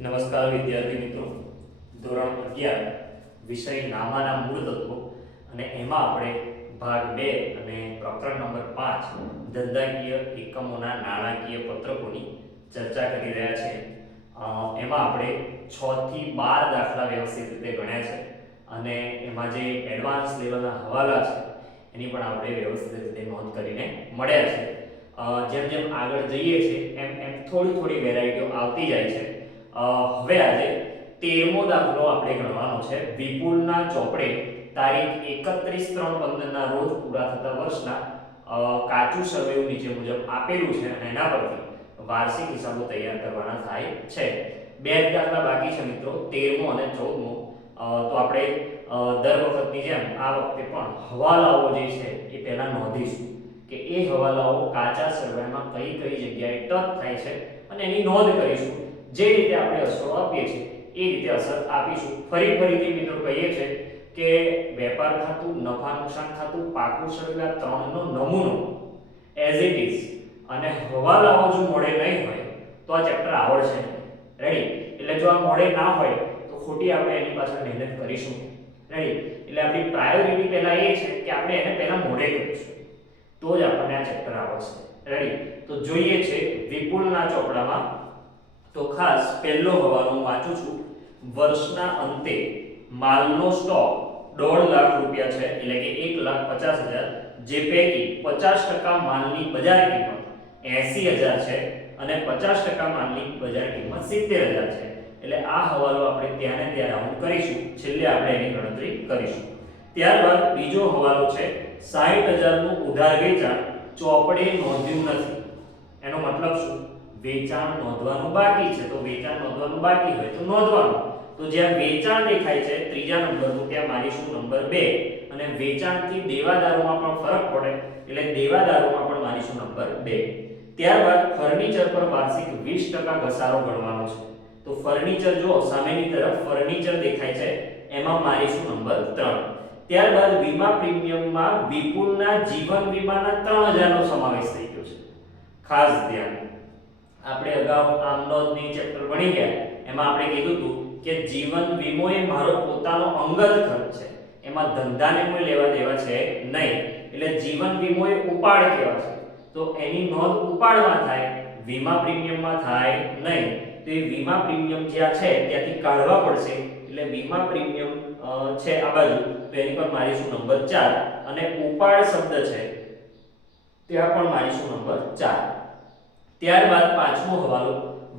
નમસ્કાર વિદ્યાર્થી મિત્રો. ધોરણ અગિયાર, વિષય નામાના મૂળ તત્વો અને એમાં આપણે ભાગ બે અને પ્રકરણ નંબર પાંચ ધંધાકીય એકમોના નાણાકીય પત્રકોની ચર્ચા કરી રહ્યા છે. એમાં આપણે છ થી બાર દાખલા વ્યવસ્થિત રીતે ગણ્યા છે અને એમાં જે એડવાન્સ લેવલના હવાલા છે, એની પણ આપણે વ્યવસ્થિત રીતે નોંધ કરીને મળ્યા છે. જેમ જેમ આગળ જઈએ છીએ એમ એમ થોડી થોડી વેરાયટીઓ આવતી જાય છે. હવે આજે તેરમો દાખલો આપણે ગણવાનો છે. વિપુલના ચોપડે તારીખ એકત્રીસ ત્રણ પંદરના રોજ પૂરા થતા વર્ષના કાચું સર્વેયું નીચે મુજબ આપેલું છે અને એના પરથી વાર્ષિક હિસાબો તૈયાર કરવાના થાય છે. બે દાખલા બાકી છે મિત્રો, તેરમો અને ચૌદમો. તો આપણે દર વખતની જેમ આ વખતે પણ હવાલાઓ જે છે એ પહેલા નોંધીશું કે એ હવાલાઓ કાચા સર્વેમાં કઈ કઈ જગ્યાએ ટચ થાય છે અને એની નોંધ કરીશું. જે રીતે આપણે અસરો આપીએ છીએ, એ રીતે અસર આપીશું. ફરી ફરીથી મિત્રો કહીએ છે કે વેપાર ખાતું, નફા નુકસાન ખાતું, પાકું સર્વે ત્રણનો નમૂનો એઝ ઇટ ઇઝ અને હવાલાઓ જો મોડે નહીં હોય, તો આ ચેપ્ટર આવડશે રેડી એટલે જો આ મોડે ના હોય, તો ખોટી આપણે એની પાછળ મહેનત કરીશું. રેડી એટલે આપણી પ્રાયોરિટી પહેલાં એ છે કે આપણે એને પહેલાં મોડે કરીશું. તો જ આપણને આ ચેપ્ટર આવડશે. રેડી તો જોઈએ છે વિપુલના ચોપડામાં તો ખાસ પહેલો હવાલો વાંચું છું. વર્ષના અંતે માલનો સ્ટોક દોઢ લાખ રૂપિયા છે, એટલે કે એક લાખ પચાસ હજાર, જે પૈકી પચાસ ટકા માલની બજાર કિંમત એસી હજાર છે અને પચાસ ટકા માલની બજાર કિંમત સિત્તેર હજાર છે. એટલે આ હવાલો આપણે ત્યાં ને ત્યાં રાઉન્ડ કરીશું. છેલ્લે આપણે એની ગણતરી કરીશું. ત્યારબાદ બીજો હવાલો છે, સાહીઠ હજારનું ઉધાર વેચાણ ચોપડે નોંધ્યું નથી. એનો મતલબ શું? વેચાણ નોંધવાનું બાકી છે. તો વેચાણ નોંધવાનું બાકી હોય તો નોંધવાનું. તો જ્યાં વેચાણ દેખાય છે, ત્રીજા નંબરનું ત્યાં મારીશું નંબર 2 અને વેચાણથી દેવાદારોમાં પણ ફરક પડે, એટલે દેવાદારોમાં પણ મારીશું નંબર 2 ત્યારબાદ ફર્નિચર પર વાર્ષિક 20% ઘસારો ગણવાનો છે. તો ફર્નિચર જો સામેની તરફ ફર્નિચર દેખાય છે, એમાં મારીશું નંબર 3 ત્યારબાદ વીમા પ્રીમિયમમાં વિપુલના જીવન વીમાના 3000 નો સમાવેશ થઈ ગયો છે. ખાસ ધ્યાન. આપણે અગાઉ આમનોંધની ચેપ્ટર ભણી ગયા. એમાં આપણે કીધું હતું કે જીવન વીમો એ મારો પોતાનો અંગત ખર્ચ છે. એમાં ધંધાને કોઈ લેવા દેવા છે નહીં. એટલે જીવન વીમો એ ઉપાડ કહેવાય છે? તો એની નોંધ ઉપાડમાં થાય, વીમા પ્રીમિયમમાં થાય નહીં. તો એ વીમા પ્રીમિયમ જ્યાં છે, ત્યાંથી કાઢવા પડશે. એટલે વીમા પ્રીમિયમ છે આ બાજુ. તો એની પર મારીશું નંબર ચાર? અને ઉપાડ શબ્દ છે, ત્યાં પણ મારીશું નંબર 4 ત્યારબાદ પાંચમો હવાલો,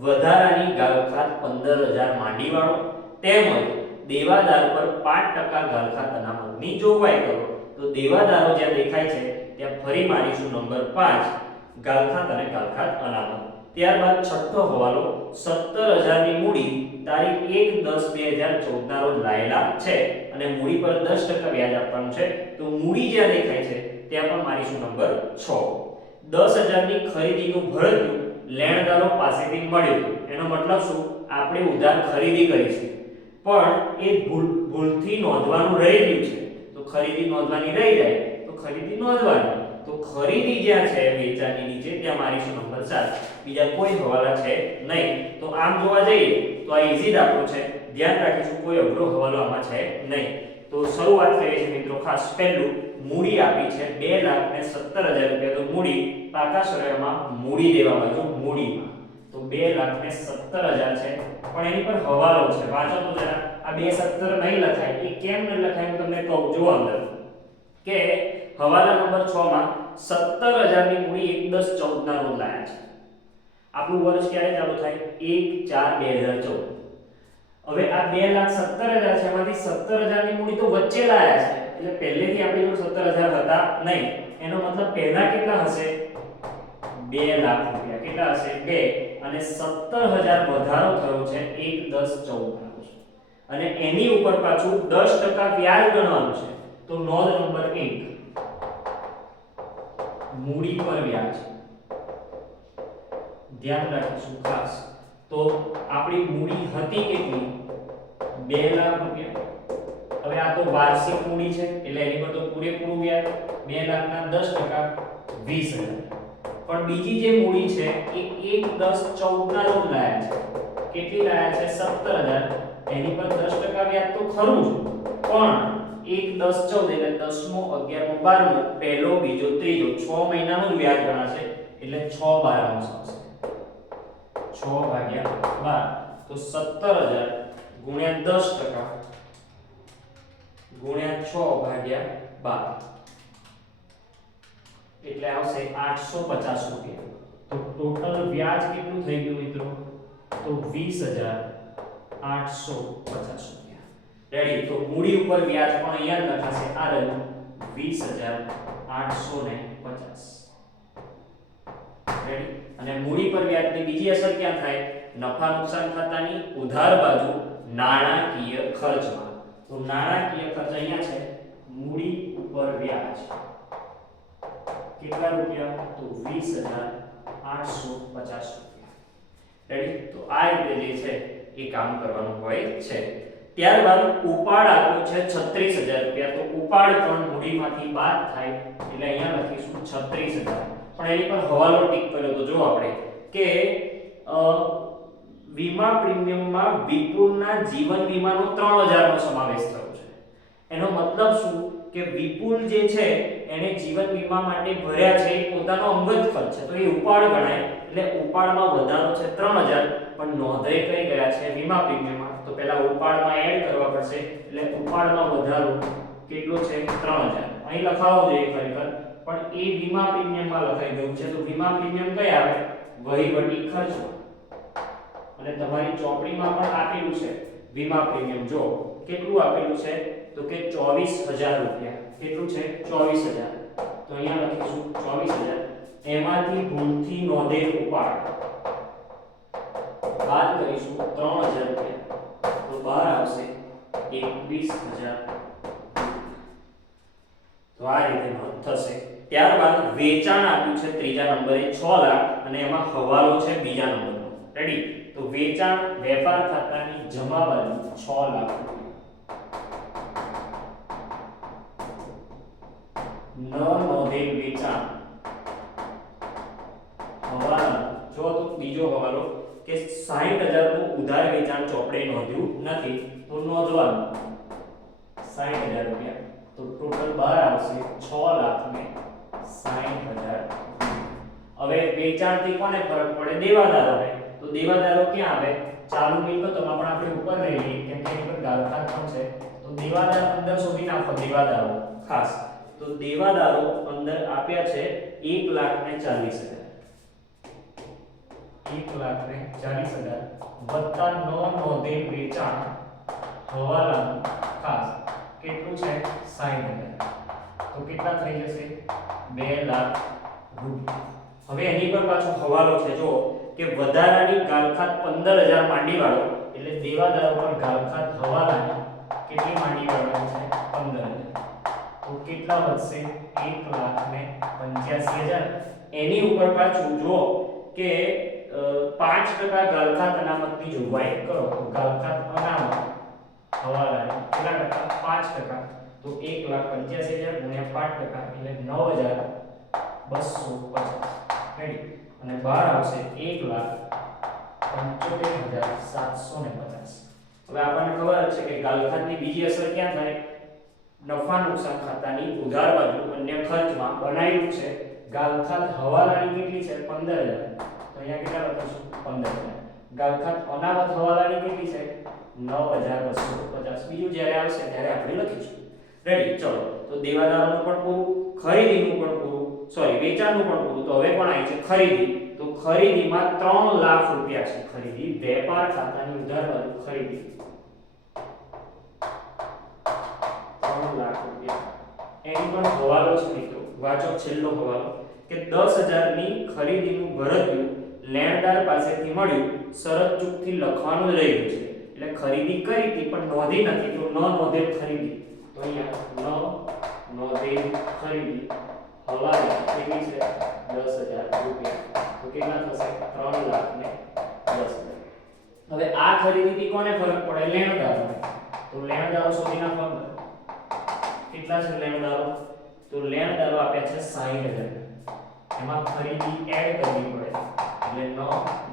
વધારાની ગાળખાત પંદર હજાર માંડીવાળો તેમજ દેવાદાર પર પાંચ ટકા ગાળખાત અનામતની જોગવાઈ કરો. તો દેવાદારો જ્યાં દેખાય છે, ત્યાં ફરી મારીશું નંબર પાંચ ગાળખાત અને ગાળખાત અનામત. ત્યારબાદ છઠ્ઠો હવાલો, સત્તર હજારની મૂડી તારીખ એક દસ બે હજાર ચૌદના રોજ લાયેલા છે અને મૂડી પર દસ ટકા વ્યાજ આપવાનું છે. તો મૂડી જ્યાં દેખાય છે, ત્યાં પણ મારીશું નંબર છ. દસ હજારની ખરીદીનું ભરતું લેણદારો પાસેથી મળ્યું. એનો મતલબ શું? આપણે ઉધાર ખરીદી કરી છે પણ એ ભૂલ, ભૂલથી નોંધવાનું રહી ગયું છે. તો ખરીદી નોંધવાની રહી જાય. તો ખરીદી નોંધવાની. તો ખરીદી જ્યાં છે, વેચાણની નીચે, ત્યાં મારી શું નંબર 7 બીજા કોઈ હવાલા છે નહીં. તો આમ જોવા જઈએ, તો આ ઈઝી દાખલો છે. ધ્યાન રાખીશું, કોઈ અઘરો હવાલો આમાં છે નહીં. તો શરૂઆત કરીએ છીએ મિત્રો ખાસ પહેલું. મૂડી આપી છે, બે લાખ ને સત્તર હજાર રૂપિયા. તો મૂડી પાકા સરળમાં મૂડી દેવા બાજુ મૂડીમાં. તો બે લાખ ને સત્તર હજાર છે. પણ એની પર હવાલો છે. વાંચો તો જરા. આ બે સત્તર નહીં લખાય. એ કેમ ન લખાય હું તમને કહું. જો અંદર. કે હવાલા નંબર 6 માં સત્તર હજારની મૂડી એક દસ ચૌદ ના રોજ લાયા છે. આપણું વર્ષ ક્યારે ચાલુ થાય? એક ચાર બે હજાર ચૌદ. હવે આ બે લાખ સત્તર હજાર છે. એમાંથી સત્તર હજારની મૂડી તો વચ્ચે લાયા છે. એટલે પહેલેથી આપણી જોડે સત્તર હજાર હતા. નહીં, એનો મતલબ પહેલા કેટલા હશે? બે લાખ રૂપિયા. કેટલા હશે? બે. અને સત્તર હજાર વધારો થયો છે એક દસ ચૌદ અને એની ઉપર પાછું દસ ટકા વ્યાજ ગણવાનું છે. તો નોંધ નંબર એક. મૂડી પર વ્યાજ. ધ્યાન રાખીશું ખાસ. તો આપણી મૂડી હતી કેટલી? બે લાખ રૂપિયા. હવે આ તો વાર્ષિક મૂડી છે, એટલે એની પર તો પૂરેપૂરું વ્યાજ બે લાખના દસ ટકા, વીસ હજાર. પણ બીજી જે મૂડી છે, એ એક દસ ચૌદ ના રોજ લાયા છે. કેટલી લાયા છે? સત્તર હજાર. એની પર દસ ટકા વ્યાજ તો ખરું જ. પણ એક દસ ચૌદ એટલે દસમો, અગિયારમો, બારમો, પહેલો, બીજો, ત્રીજો, છ મહિનાનું વ્યાજ ગણાશે, એટલે છ બારાંશ આવશે છ ભાગ્યા બાર. તો સત્તર હજાર ગુણ્યા દસ ટકા. ગુણ્યા છ ભાગ્યા બાર. એટલે આવશે આઠસો પચાસ રૂપિયા. તો ટોટલ વ્યાજ કેટલું થઈ ગયું મિત્રો? તો વીસ હજાર આઠસો પચાસ રૂપિયા. રેડી તો મૂડી ઉપર વ્યાજ પણ અહીંયા લખાશે. આ રહ્યું વીસ હજાર આઠસો ને પચાસ. રેડી અને મૂડી પર વ્યાજની બીજી અસર ક્યાં થાય? નફા નુકસાન ખાતાની ઉધાર બાજુ નાણાકીય ખર્ચમાં. તો નાણાકીય ખર્ચ અહીંયા છે, મૂડી ઉપર વ્યાજ. કેટલા રૂપિયા? તો વીસ હજાર આઠસો પચાસ રૂપિયા. રેડી તો આ રીતે જે છે, એ કામ કરવાનું હોય છે. ત્યારબાદ ઉપાડ આપ્યો છે છત્રીસ હજાર રૂપિયા. તો ઉપાડ પણ મૂડીમાંથી બાદ થાય, એટલે અહીંયા લખીશું છત્રીસ હજાર. પણ એની પર હવાલો ટીક કર્યો તો જો આપણે કે વીમા પ્રીમિયમમાં વિપુલના જીવન વીમાનો ત્રણ હજારનો સમાવેશ થયો છે. એનો મતલબ શું? કે વિપુલ જે છે, એને જીવન વીમા માટે ભર્યા છે પોતાનો અંગત ખર્ચ છે. તો એ ઉપાડ ગણાય. એટલે ઉપાડમાં વધારો છે ત્રણ હજાર, પણ નોંધાઈ કઈ ગયા છે વીમા પ્રીમિયમમાં. તો પહેલા ઉપાડમાં એડ કરવા પડશે. એટલે ઉપાડમાં વધારો કેટલો છે? ત્રણ હજાર. અહીં લખાવો જોઈએ ખરેખર. પણ એ વીમા પ્રીમિયમમાં લખાઈ ગયું છે. તો વીમા પ્રીમિયમ કઈ આવે? વહીવટી ખર્ચમાં અને તમારી ચોપડીમાં પણ આપેલું છે, વીમા પ્રીમિયમ. જો કેટલું આપેલું છે, તો કે ચોવીસ હજાર રૂપિયા. કેટલું છે? ચોવીસ હજાર. તો અહીંયા લખીશું, ચોવીસ હજાર. એમાંથી ભૂલથી નોંધેલ ઉપાડ. બાદ કરીશું, ત્રણ હજાર રૂપિયા. તો બહાર આવશે, એકવીસ હજાર. તો આ રીતે નોંધ થશે. ત્યારબાદ વેચાણ આપ્યું છે ત્રીજા નંબરે, છ લાખ. અને એમાં હવાલો છે બીજા નંબરનો. રેડી તો વેચાણ વેપાર ખાતાની જમા બાજુ છ લાખ રૂપિયા. ન નોંધેલ વેચાણ. હવાલો. જો તો બીજો હવાલો કે 60000 નું ઉધાર વેચાણ ચોપડે નોંધ્યું નથી, તો નોંધવાનું. 60000 રૂપિયા. તો ટોટલ બહાર આવશે 6 લાખ ને 60000 હવે વેચાણથી કોને ફરક પડે? દેવાદારોને તો દેવાદારો ક્યાં આવે? ચાલુ મિલકતોમાં પણ આપણે ઉપર લઈ કેમ કે એની પર ગાળખાત પણ છે તો દેવાદાર અંદર શોધી નાખો, દેવાદારો. ખાસ. તો દેવાદારો અંદર આપ્યા છે એક લાખ ને ચાલીસ હજાર. એક લાખ ને ચાલીસ હજાર વત્તા નો નોંધે વેચાણ હવાલાનું. ખાસ. કેટલું છે? સાઠ હજાર. તો કેટલા થઈ જશે? બે લાખ રૂપિયા. હવે એની પર પાછો હવાલો છે જો કે વધારાની ગાલખાત પંદર હજાર માંડી વાળો એટલે દેવાદારો પર ગાલખાત હવાલાની કેટલી માંડી વાળો છે? પંદર હજાર તો કેટલા વધશે? એક લાખ ને પંચ્યાસી હજાર એની ઉપર પાછું જુઓ કે પાંચ ટકા ગાલખાત અનામતની જોગવાઈ કરો. તો ગાલખાત અનામત હવાલાની કેટલા ટકા? પાંચ ટકા. તો એક લાખ પંચ્યાસી હજાર ગુણ્યા પાંચ ટકા એટલે નવ હજાર બસો પચાસ. રેડી અને બહાર આવશે એક લાખ પંચોતેર હજાર સાતસો ને પચાસ. હવે આપણને ખબર છે કે ગાલખાતની બીજી અસર ક્યાં થાય? નફા નુકસાન ખાતાની ઉધાર બાજુ અન્ય ખર્ચમાં બનાવ્યું છે. ગાલખાત હવાલાની કેટલી છે? પંદર હજાર. તો અહીંયા કેટલા લખીશું? પંદર હજાર. ગાલખાત અનામત હવાલાની કેટલી છે? નવ હજાર બસો પચાસ. બીજું જ્યારે આવશે ત્યારે આપણે લખીશું. રેડી ચલો. તો દેવાદારોનું પણ પૂરું, ખરીદીનું પણ પૂરું. સોરી વેચાણનું પણ પૂરું. તો હવે પણ આવી છે? ખરીદી. તો ખરીદીમાં ત્રણ લાખ રૂપિયા છે ખરીદી. વેપાર ખાતાની ઉધાર બાજુ ખરીદી. ત્રણ લાખ રૂપિયા. એની પણ હવાલો છે મિત્રો. વાંચો છેલ્લો હવાલો. કે દસ હજારની ખરીદીનું ભરતયું લેણદાર પાસેથી મળ્યું. શરત ચૂકથી લખવાનું જ રહ્યું છે. એટલે ખરીદી કરી હતી, પણ નોંધી નથી. તો ન નોંધેલ ખરીદી. તો અહીંયા ન નોંધેલ ખરીદી. હવાલો કેટલી છે દસ હજાર રૂપિયા તો કેટલા થશે ત્રણ લાખ ને દસ હજાર હવે આ ખરીદીથી કોને ફરક પડે લેણદારોને તો લેણદારો સુધીના ફંડ કેટલા છે લેણદારો તો લેણદારો આપ્યા છે 60000 એમાં ખરીદી એડ કરવી પડે એટલે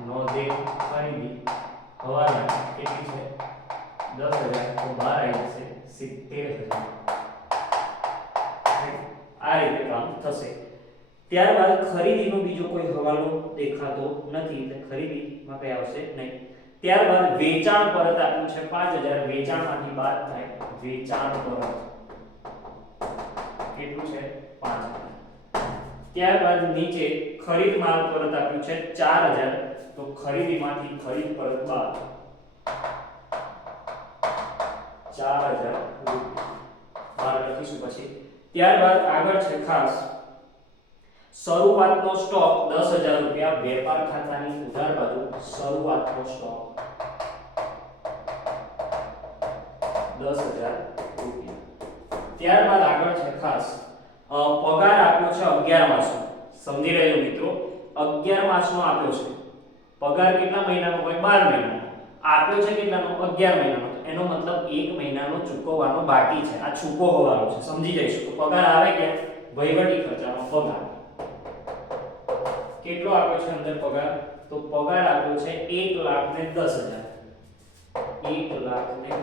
નો દે ખરીદી હવાના કેટલી છે દસ હજાર તો બાર આવી જશે સિત્તેર હજાર આ રીતે કામ થશે. ત્યારબાદ ખરીદીનો બીજો કોઈ હવાલો દેખાતો નથી એટલે ખરીદીમાં કઈ આવશે નહીં. ત્યારબાદ વેચાણ પરત આપ્યું છે, પાંચ હજાર વેચાણમાંથી બાદ થાય વેચાણ પરત. કેટલું છે? પાંચ હજાર. ત્યારબાદ નીચે ખરીદ માલ પરત આપ્યું છે, ચાર હજાર. તો ખરીદીમાંથી ખરીદ પરત બાદ ચાર હજાર બાર લખીશું પછી. ત્યારબાદ આગળ છે ખાસ. શરૂઆતનો સ્ટોક દસ હજાર રૂપિયા, વેપાર ખાતાની ઉધાર બાજુ શરૂઆતનો સ્ટોક દસ હજાર રૂપિયા. ત્યારબાદ આગળ છે ખાસ. પગાર આપ્યો છે અગિયાર માસનો. સમજી રહ્યો મિત્રો? અગિયાર માસનો આપ્યો છે. પગાર કેટલા મહિનાનો હોય? બાર મહિનાનો. આપ્યો છે કેટલાનો? અગિયાર મહિનાનો. એનો મતલબ એક મહિનાનો ચૂકવવાનો બાકી છે. આ ચૂકો હોવાનો છે. સમજી જઈશું. તો પગાર આવે કે વહીવટી ખર્ચાનો પગાર. કેટલો આપ્યો છે અંદર પગાર? તો પગાર આપ્યો છે એક લાખ ને દસ હજાર. એક લાખ ને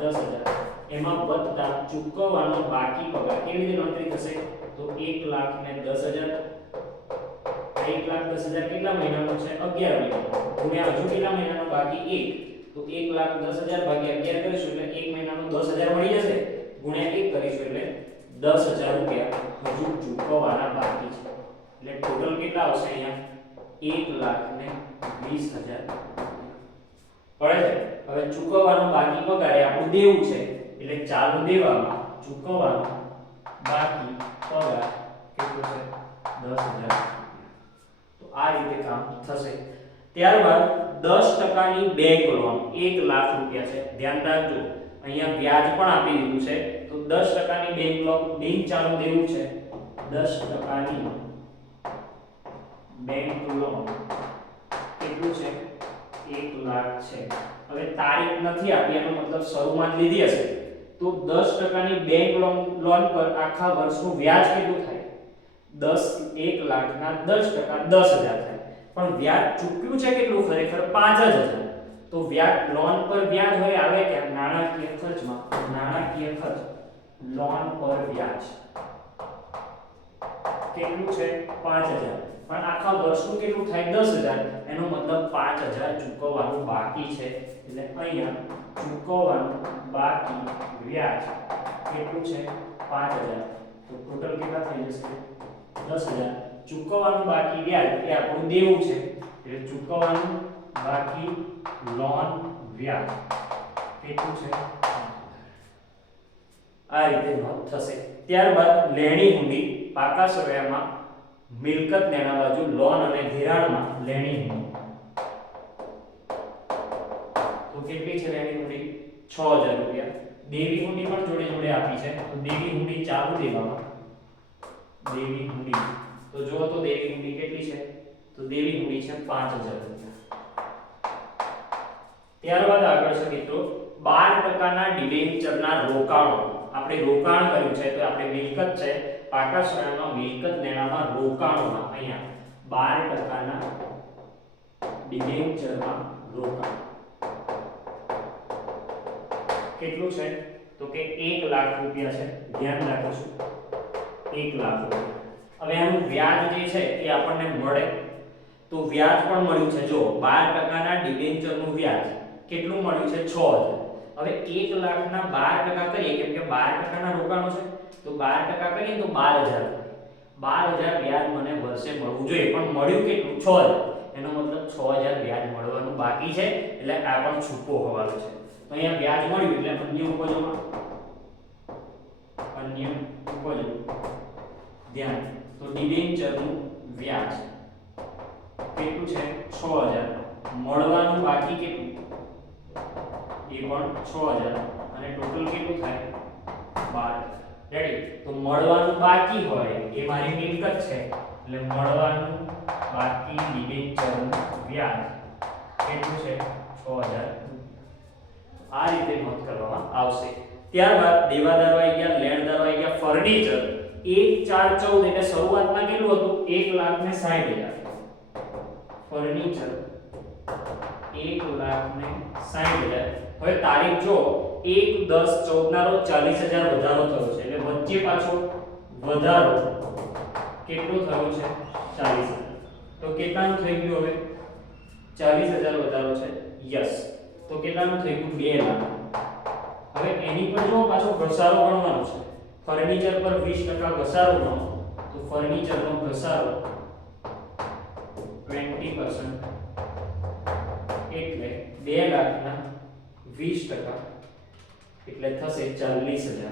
દસ હજાર. એમાં વત્તા ચૂકવવાનો બાકી પગાર કેવી રીતે ગણતરી થશે? તો એક લાખ ને દસ હજાર. એક લાખ દસ હજાર કેટલા મહિનાનો છે? અગિયાર મહિનાનો. ગુણ્યા હજુ કેટલા મહિનાનો બાકી? એક. તો એક લાખ દસ હજાર ભાગ્યા અગિયાર કરીશું એટલે એક મહિનાનો દસ હજાર મળી જશે. ગુણ્યા એક કરીશું એટલે દસ હજાર રૂપિયા હજુ ચૂકવવાના બાકી છે. એટલે ટોટલ કેટલા આવશે અહીંયા? એક લાખ ને વીસ હજાર. પડે છે? હવે ચૂકવવાનો બાકી પગાર આપણું દેવું છે. એટલે ચાલુ દેવામાં ચૂકવવાનો બાકી પગાર કેટલો છે? દસ હજાર તો આ રીતે કામ થશે. ત્યારબાદ દસ ટકાની બેંક લોન એક લાખ રૂપિયા છે. ધ્યાન રાખજો. અહીંયા વ્યાજ પણ આપી દીધું છે. તો દસ ટકાની બેંક લોન બેંક ચાલુ દેવું છે? દસ ટકાની બેંક લોન. કેટલું છે? એક લાખ છે. હવે તારીખ નથી આપી, એનો મતલબ શરૂમાં જ લીધી હશે. તો દસ ટકાની બેંક લોન લોન પર આખા વર્ષનું વ્યાજ કેટલું થાય? દસ, એક લાખના દસ ટકા, દસ હજાર થાય. પણ વ્યાજ ચૂક્યું છે કેટલું? ખરેખર પાંચ જ હજાર. તો વ્યાજ લોન પર વ્યાજ હોય આવે કે નાણાકીય ખર્ચમાં? નાણાકીય ખર્ચ. લોન પર વ્યાજ. કેટલું છે? પાંચ હજાર. પણ આખા વર્ષનું કેટલું થાય? દસ હજાર. એનો મતલબ પાંચ હજાર ચૂકવવાનું બાકી છે. એટલે અહીંયા ચૂકવવાનું બાકી વ્યાજ. કેટલું છે? પાંચ હજાર. તો ટોટલ કેટલા થઈ જશે? દસ હજાર. ચૂકવવાનું બાકી વ્યાજ એ આપણું દેવું છે. એટલે ચૂકવવાનું બાકી લોન વ્યાજ. કેટલું છે. આ રીતે નોંધ થશે. ત્યારબાદ લેણી હુંડી પાકા સરવૈયામાં મિલકત લેણા બાજુ લોન અને ધિરાણમાં લેણી હુંડી તો કેટલી છે લેણી હુંડી 6000 રૂપિયા. દેવી હુંડી પણ જોડે જોડે આપી છે. તો દેવી હુંડી ચાલુ દેવામાં. દેવી હુંડી તો જો તો દેવી મૂડી કેટલી છે? તો દેવી મૂડી છે 5000 રૂપિયા. ત્યારબાદ આગળ છે મિત્રો, બાર ટકાના ડિબેન્ચરના રોકાણો. આપણે રોકાણ કર્યું છે તો આપણે મિલકત છે પાકા સોનામાં મિલકત લેણામાં રોકાણોમાં અહીંયા બાર ટકાના ડિબેન્ચરમાં રોકાણ. કેટલું છે? તો કે એક લાખ રૂપિયા છે. ધ્યાન રાખજો એક લાખ રૂપિયા. હવે આનું વ્યાજ જે છે એ આપણને મળે. તો વ્યાજ પણ મળ્યું છે. જો બાર ટકાના ડિબેન્ચરનું વ્યાજ કેટલું મળ્યું છે? છ હવે એક લાખના બાર ટકા કરીએ, કેમ કે બાર ટકાના રોકાણો છે. તો બાર ટકા કરીએ તો બાર હજાર. બાર હજાર વ્યાજ મને વર્ષે મળવું જોઈએ. પણ મળ્યું કેટલું? છ એનો મતલબ છ હજાર વ્યાજ મળવાનું બાકી છે. એટલે આ પણ છૂપો હોવાનો છે. તો અહીંયા વ્યાજ મળ્યું એટલે અન્ય ઉપજોમાં, અન્ય ઉપજો ધ્યાન. તો ડિબેન્ચરનું વ્યાજ કેટલું છે? છ હજાર. મળવાનું બાકી કેટલું? એ પણ છ હજાર. અને ટોટલ કેટલું થાય? બાર રેડી તો મળવાનું બાકી હોય, એ મારી મિલકત છે, એટલે મળવાનું બાકી ડિબેન્ચરનું વ્યાજ કેટલું છે? છ હજાર. આ રીતે નોંધ કરવામાં આવશે. ત્યારબાદ દેવાદારો આવી ગયા, લેણદારો આવી ગયા, ફર્નિચર. એક ચાર ચૌદ એટલે શરૂઆતમાં કેટલું હતું? એક લાખ ને સાઠ હજાર. ફર્નિચર. એક લાખ ને સાઠ હજાર. હવે તારીખ જો, એક દસ ચૌદ ના રોજ ચાલીસ હજાર વધારો થયો છે. એટલે વચ્ચે પાછો વધારો કેટલો થયો છે? ચાલીસ હજાર. તો કેટલાનું થઈ ગયું હવે? ચાલીસ હજાર વધારો છે. યસ. તો કેટલાનું થઈ ગયું? બે લાખ. હવે એની પર જો પાછો ઘસારો ગણવાનો છે ફર્નિચર પર 20% ઘસારો ગણો, તો ફર્નિચરનો ઘસારો 20% એટલે 2 લાખના 20% એટલે થશે 40000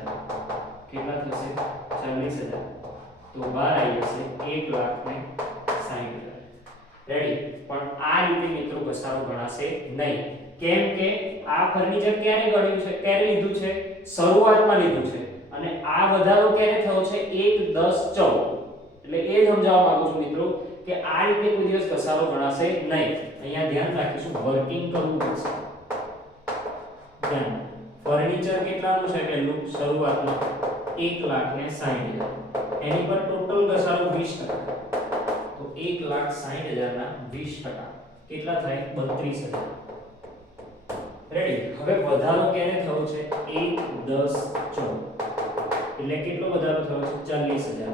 કેટલા થશે? 40000 તો બહાર આવી જશે 1 લાખ ને 60000 રેડી પણ આ રીતે મિત્રો ઘસારો ગણાશે નહીં. કેમ કે આ ફર્નિચર ક્યારે ગણ્યું છે? ક્યારે લીધું છે? શરૂઆતમાં લીધું છે. અને આ વધારો ક્યારે થયો છે? 1 10 14 એટલે એ સમજાવવા માંગુ છું મિત્રો કે આ રીતે કોઈ દિવસ ઘસારો ગણાશે નહીં. અહીંયા ધ્યાન રાખીશું વર્કિંગ કરવું પડશે. ધ્યાન. ફર્નિચર કેટલાનું છે પહેલું? શરૂઆતમાં 1 લાખ ને 60000 એની પર ટોટલ ઘસારો 20% તો 1 લાખ 60000 ના 20% કેટલા થાય? 32000 રેડી હવે વધારો કેને થયો છે? 1 10 14 એટલે કેટલો વધારો થયો છે? 40000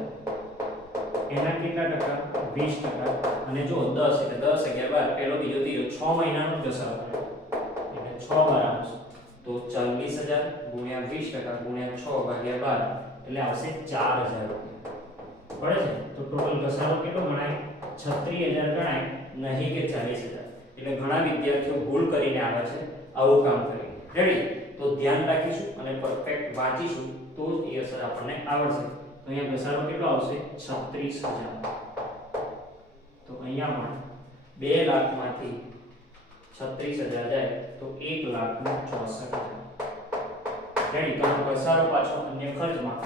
એના કેટલા ટકા? 20 ટકા. અને જો 10 એટલે 10 11 12 પેલો બીજો, ત્રીજો 6 મહિનાનો ઘસારો એટલે 6 બરાબર તો 40000 ગુણ્યા 20 ટકા ગુણ્યા 6 ભાગ્યા 12 એટલે આવશે 4000 રૂપિયા. બરાબર છે? તો ટોટલ ઘસારો કેટલો ગણાય? 36000 ગણાય, નહીં કે 40000 એટલે ઘણા વિદ્યાર્થીઓ ભૂલ કરીને આવે છે. આવું કામ કરી રેડી તો ધ્યાન રાખીશું અને પરફેક્ટ વાંચીશું તો જ એ અસર આપણને આવડશે. તો અહીંયા ઘસારો કેટલો આવશે? 36000 તો અહીંયા પણ 2 લાખમાંથી 36000 જાય તો 1 લાખ ને 64000 રેડી તો ઘસારો પાછો અન્ય ખર્ચમાં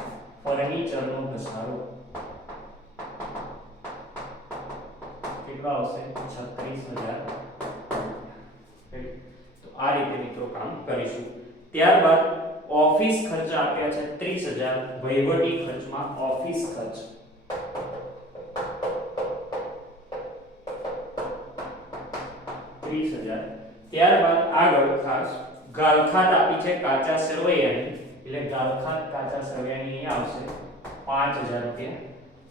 ફર્નિચરનો ઘસારો. કેટલો આવશે? 36000 રેડી તો આ રીતે મિત્રો કામ કરીશું. ત્યારબાદ ઓફિસ ખર્ચ આપ્યા છે 30000 વહીવટી ખર્ચમાં ઓફિસ ખર્ચ. ત્રીસ હજાર. ત્યારબાદ આગળ ખાસ ગાલખાત આપી છે કાચા સરવૈયાની. એટલે ગાલખાત કાચા સરવૈયાની આવશે. પાંચ હજાર રૂપિયા.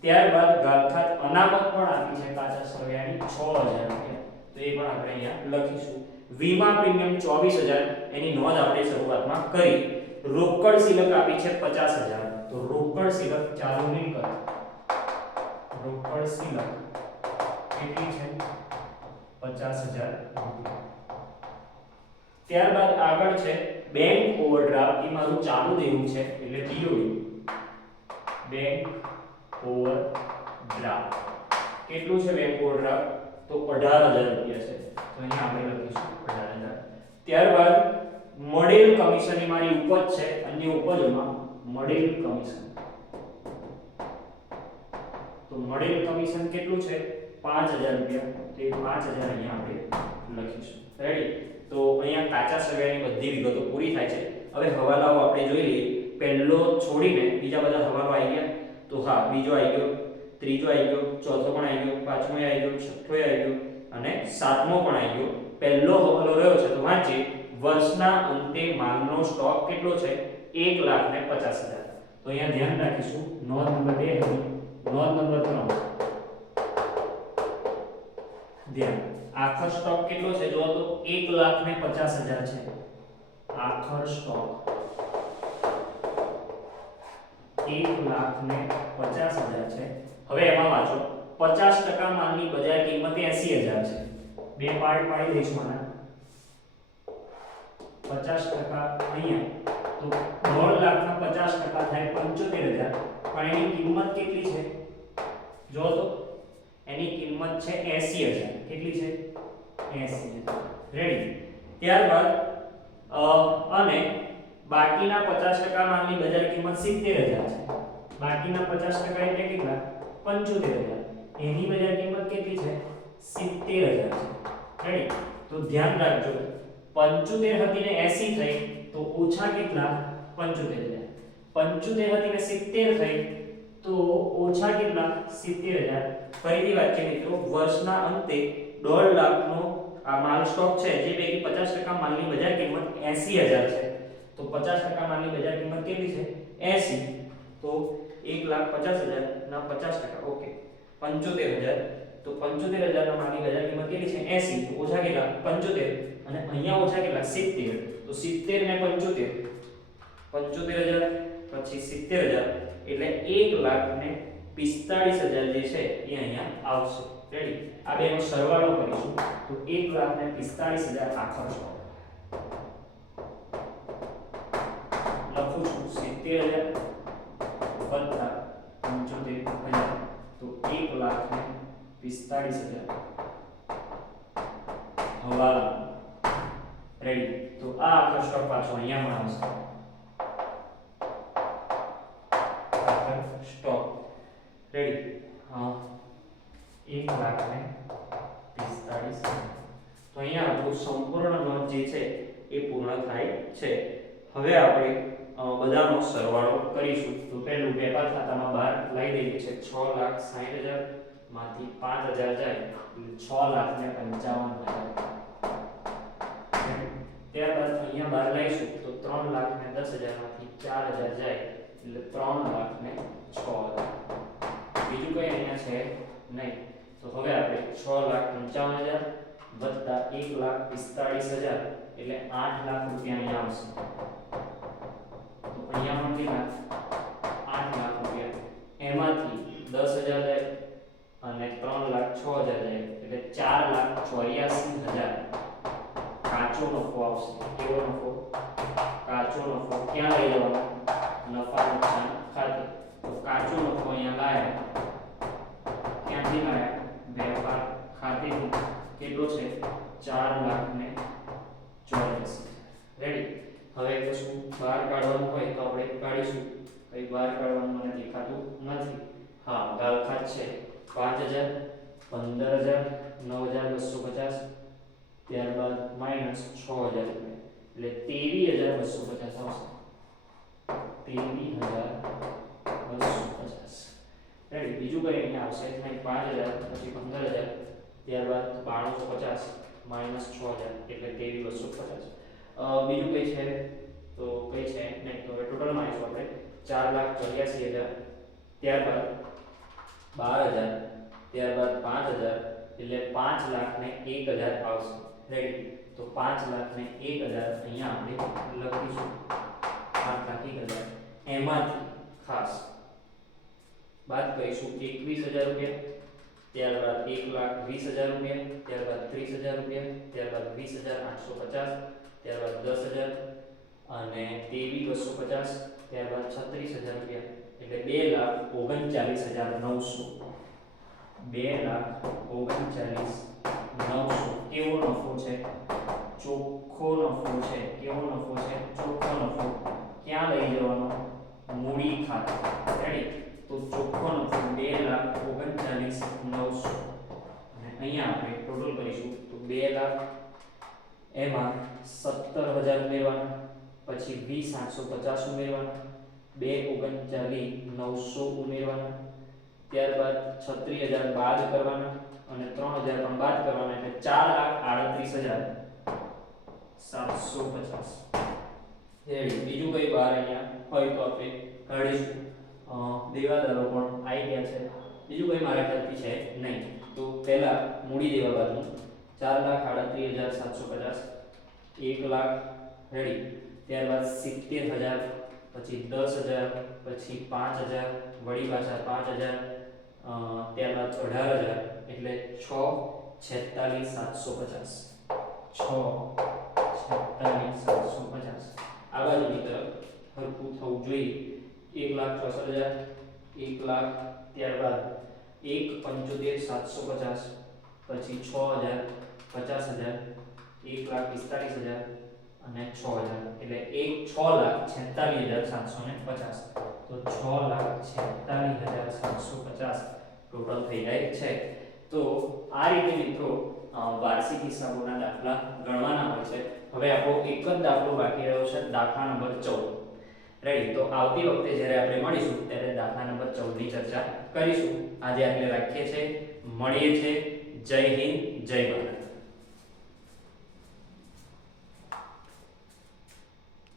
ત્યારબાદ ગાલખાત અનામત પણ આપી છે કાચા સરવૈયાની છ હજાર રૂપિયા. તો એ પણ આપણે અહીંયા લખીશું. વીમા પ્રીમિયમ ચોવીસ હજાર એની નોંધ આપણે શરૂઆતમાં કરી. રોકડ સિલક આપી છે પચાસ હજાર. તો રોકડ સિલક ચાલુ નહીં કરો. રોકડ સિલક કેટલી છે? પચાસ હજાર ત્યારબાદ આગળ છે બેંક ઓવરડ્રાફ્ટ. એ મારું ચાલુ દેવું છે એટલે ડીઓડી. Bank overdraft. કેટલું છે બેંક ઓવરડ્રાફ્ટ? તો 18000 રૂપિયા છે. તો અહીંયા આપણે લખીશું. 18000 ત્યારબાદ મડેલ કમિશન એ મારી ઉપજ છે, અન્ય ઉપજમાં મડેલ કમિશન. તો મળેલ કમિશન કેટલું છે? 5000 રૂપિયા. તો એ 5000 અહીંયા આપણે લખીશું. રેડી તો અહીંયા કાચા સગાઈની બધી વિગતો પૂરી થાય છે. હવે હવાલાઓ આપણે જોઈ લઈએ. પહેલો છોડીને બીજા બધા હવાલો આવી ગયા. તો હા, બીજો આવી ગયો, ત્રીજો આવી ગયો, ચોથો પણ આવી ગયો, પાંચમો આવી ગયો, છઠ્ઠો આવી ગયો અને સાતમો પણ આવી ગયો. પહેલો હવાલો રહ્યો છે, તો વાંચીએ વર્ષના અંતે માલનો સ્ટોક કેટલો છે? એક લાખ ને પચાસ હજાર. તો અહીંયા ધ્યાન રાખીશું, નોંધ નંબર બે નોંધ નંબર ત્રણ. ધ્યાન, આખર સ્ટોક કેટલો છે? જો તો 1 લાખ ને 50 હજાર છે. આખર સ્ટોક 1 લાખ ને 50 હજાર છે. હવે એમાં વાંચો 50% માલની બજાર કિંમત 80000 છે. બે પાર્ટ પાડી દઈશું આના 50% અહીંયા. તો દોઢ લાખના 50% થાય 75000 પણ એની કિંમત કેટલી છે? જો તો. એની કિંમત છે 80000 કેટલી છે? 80000 રેડી ત્યારબાદ અને બાકીના 50% માલની બજાર કિંમત 70000 છે. બાકીના 50% એટલે કેટલા? 75000 એની બજાર કિંમત કેટલી છે? 70000 છે. રેડી તો ધ્યાન રાખજો. 75 હતી ને 80 થઈ, તો ઓછા કેટલા? 75000 75 હતી ને 70 થઈ, તો ઓછા કેટલા? 70000 ફરીથી વાત વાક્ય મિત્રો, વર્ષના અંતે દોઢ લાખનો આ માલ સ્ટોક છે, જે પૈકી પચાસ ટકા માલની બજાર કિંમત એસી હજાર છે. તો પચાસ ટકા માલની બજાર કિંમત કેટલી છે? એસી. તો એક લાખ પચાસ હજાર ના પચાસ ટકા. ઓકે. પંચોતેર હજાર. તો 75000 ના ભાગી બજાર કિંમત કેટલી છે? 80 તો ઓછા કેટલા? 75 અને અહીંયા ઓછા કેટલા? 70 તો 70 ને 75 75000 પછી 70000 એટલે 1 લાખ ને 45000 જે છે એ અહીંયા આવશે. રેડી આ બેનો સરવાળો કરીશું. તો 1 લાખ ને 45000 આ ખર્ચો લખું છું. 70000 પિસ્તાળીસ હજાર. હવાલા રેડી. તો આ આખર સ્ટોક પાછો અહીંયા પણ આવશે. Stock ready. હા. એક લાખ ને પિસ્તાળીસ તો અહીંયા આપણું સંપૂર્ણ નોંધ જે છે એ પૂર્ણ થાય છે. હવે આપણે બધાનો સરવાળો કરીશું. તો પહેલું વેપાર ખાતામાં બહાર લઈ દઈએ છે. છ લાખ સાઠ હજાર માંથી પાંચ હજાર જાય છ લાખ ને પંચાવન હજાર. ત્યારબાદ અહીંયા બહાર લઈશું, તો ત્રણ લાખ ને દસ હજારમાંથી ચાર હજાર જાય, એટલે ત્રણ લાખ ને છ હજાર. બીજું કઈ અહીંયા છે નહીં. તો હવે આપણે છ લાખ પંચાવન હજાર વત્તા એક લાખ પિસ્તાળીસ હજાર, એટલે આઠ લાખ રૂપિયા અહીંયા આવશે. તો અહીંયા પણ કેટલા? ત્રણ લાખ છ હજાર જાય. એટલે ચાર લાખ ચોર્યાસી હજાર. કાચો નફો આવશે. કેવો નફો? કાચો નફો ક્યાં લઈ જવાનો નફા નુકસાન ખાતે. તો કાચો નફો અહીંયા લાયા. ક્યાંથી લાયા? વેપાર ખાતેથી. કેટલો છે? ચાર લાખ ને ચોર્યાસી રેડી હવે કશું બહાર કાઢવાનું હોય તો આપણે કાઢીશું. કઈ બહાર કાઢવાનું મને દેખાતું નથી. હા ગાલખાત છે. પાંચ હજાર. પંદર હજાર નવ હજાર બસો પચાસ ત્યારબાદ માઇનસ છ હજાર એટલે તેવીસ હજાર બસો પચાસ આવશે. ત્રેવીસ હજાર બસો પચાસ રેડી બીજું કંઈ અહીંયા આવશે. નહીં પાંચ હજાર પછી પંદર હજાર ત્યારબાદ બાણુંસો પચાસ માઇનસ છ હજાર એટલે તેવી બસો પચાસ બીજું કઈ છે? તો કઈ છે? નહીં, તો હવે ટોટલમાં આવીશું આપણે. ચાર લાખ ચોર્યાસી હજાર ત્યારબાદ બાર હજાર ત્યારબાદ પાંચ હજાર એટલે પાંચ લાખ ને એક હજાર આવશે રેડી તો પાંચ લાખ ને એક હજાર અહીંયા આપણે લખીશું પાંચ લાખ એક હજાર એમાંથી ખાસ બાદ કરીશું એકવીસ હજાર રૂપિયા ત્યારબાદ એક લાખ વીસ હજાર રૂપિયા ત્યારબાદ ત્રીસ હજાર રૂપિયા ત્યારબાદ વીસ હજાર આઠસો પચાસ ત્યારબાદ દસ હજાર અને તેવી બસો પચાસ ત્યારબાદ છત્રીસ હજાર રૂપિયા એટલે બે લાખ ઓગણચાલીસ હજાર નવસો બે લાખ ઓગણચાલીસ નવસો કેવો નફો છે, ચોખ્ખો નફો છે કેવો નફો છે, ચોખ્ખો નફો. ક્યાં લઈ જવાનો? મૂડી ખાતે. રેડી તો ચોખ્ખો નફો બે લાખ ઓગણચાલીસ નવસો. અને અહીંયા આપણે ટોટલ કરીશું. તો બે લાખ એમાં સત્તર હજાર ઉમેરવાના, પછી વીસ આઠસો પચાસ ઉમેરવાના, બે ઓગણચાલીસ નવસો ઉમેરવાના ત્યારબાદ છત્રીસ હજાર બાદ કરવાના અને ત્રણ હજાર પણ બાદ કરવાના એટલે ચાર લાખ આડત્રીસ હજાર સાતસો પચાસ. બીજું કઈ બાર અહીંયા હોય તો આપણે કાઢીશું. દેવાદારો પણ આવી ગયા છે. બીજું કઈ મારા ખ્યાલથી છે નહીં. તો પહેલા મૂડી દેવા બાજુ ચાર લાખ આડત્રીસ હજાર સાતસો પચાસ, એક લાખ રેડી. ત્યારબાદ સિત્તેર હજાર, પછી દસ હજાર, પછી પાંચ હજાર, વળી પાછા પાંચ હજાર ત્યારબાદ અઢાર હજાર એટલે છ છેતાલીસ સાતસો પચાસ. છ છેતાલીસ સાતસો પચાસ. આ બાજુની તરફ હરખું થવું જોઈએ. એક લાખ ચોસઠ હજાર, એક લાખ ત્યારબાદ એક પંચોતેર સાતસો પચાસ, પછી છ હજાર પચાસ હજાર, એક લાખ પિસ્તાલીસ હજાર અને છ હજાર. એટલે એક છ લાખ છેતાલીસ હજાર સાતસો ને પચાસ. તો છ લાખ છેતાલીસ હજાર સાતસો પચાસ ટોટલ થઈ જાય છે. તો આ રીતે મિત્રો વાર્ષિક હિસાબોના દાખલા ગણવાના હોય છે. હવે આપણો એક જ દાખલો બાકી રહ્યો છે, દાખલા નંબર ચૌદ. રેડી તો આવતી વખતે જ્યારે આપણે મળીશું, ત્યારે દાખલા નંબર ચૌદની ચર્ચા કરીશું. આજે આપણે રાખીએ છીએ, મળીએ છીએ. જય હિન્દ, જય ભારત.